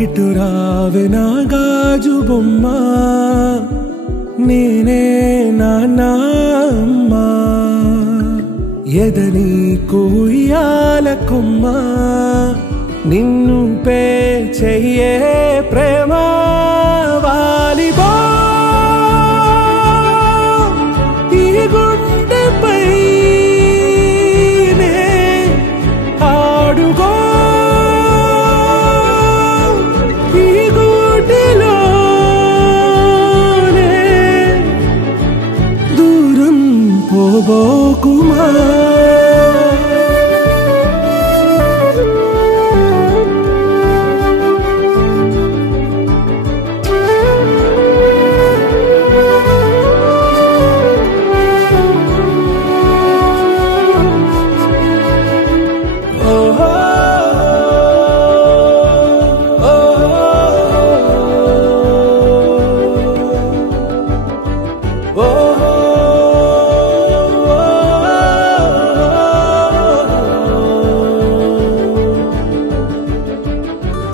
ఇటు రావే నా గాజు బొమ్మ నేనే నాన్న అమ్మ ఎదని కుయ్యాల కొమ్మ నిన్ను పే చెయ్యే ప్రేమ వాలిబా ఈ గుండెపై ఆడుగో ఈ గుడిలోనే దూరం పోబోకుమా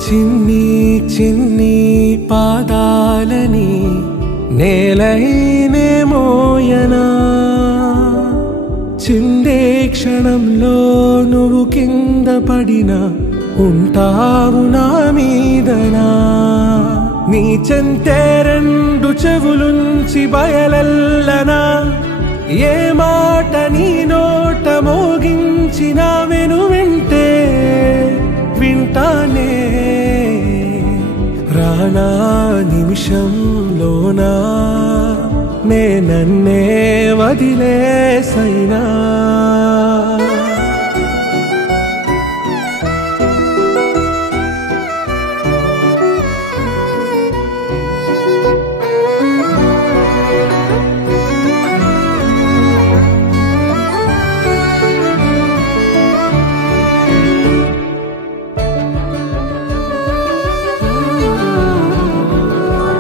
చిన్ని చిన్ని పాదాలని నేలైనే మోయనా చిందే క్షణంలో నువ్వు కింద పడినా ఉంటావు నా మీదనా నీ చెంతే రెండు చెవులుంచి బయలెల్లనా ఏ మాట నీ నోట మోగించిన వెను వింటే వింటానే రానా నిమిషంలోనా నే నన్నే వదిలేసైనా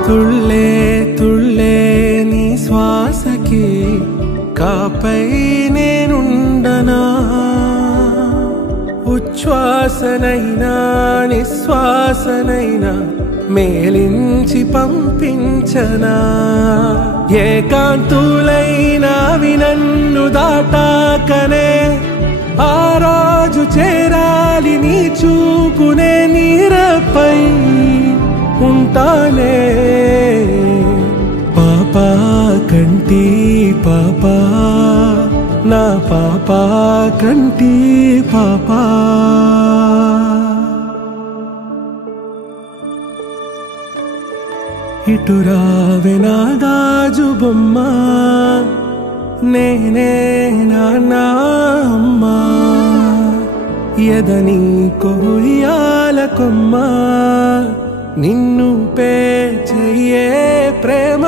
తుళ్ళే తుళ్ళే నీ శ్వాసకి కాపై నేనుండనా ఉచ్ఛ్వాసనైనా నిశ్వాసనైనా మేలించి పంపించనా ఏకాంతులైనా నన్ను దాటాకనే ఆ రోజు చేరాలి నీ చూపునే నీరపై ఉంటానే పాపా కంటి పాపా నా పాపా కంటి పాపా ఇటు రావే నా గాజు బొమ్మ నేనే నాన్న అమ్మ ఎదని కొయ్యాల కొమ్మ నిన్ను పే చెయ్యే ప్రేమ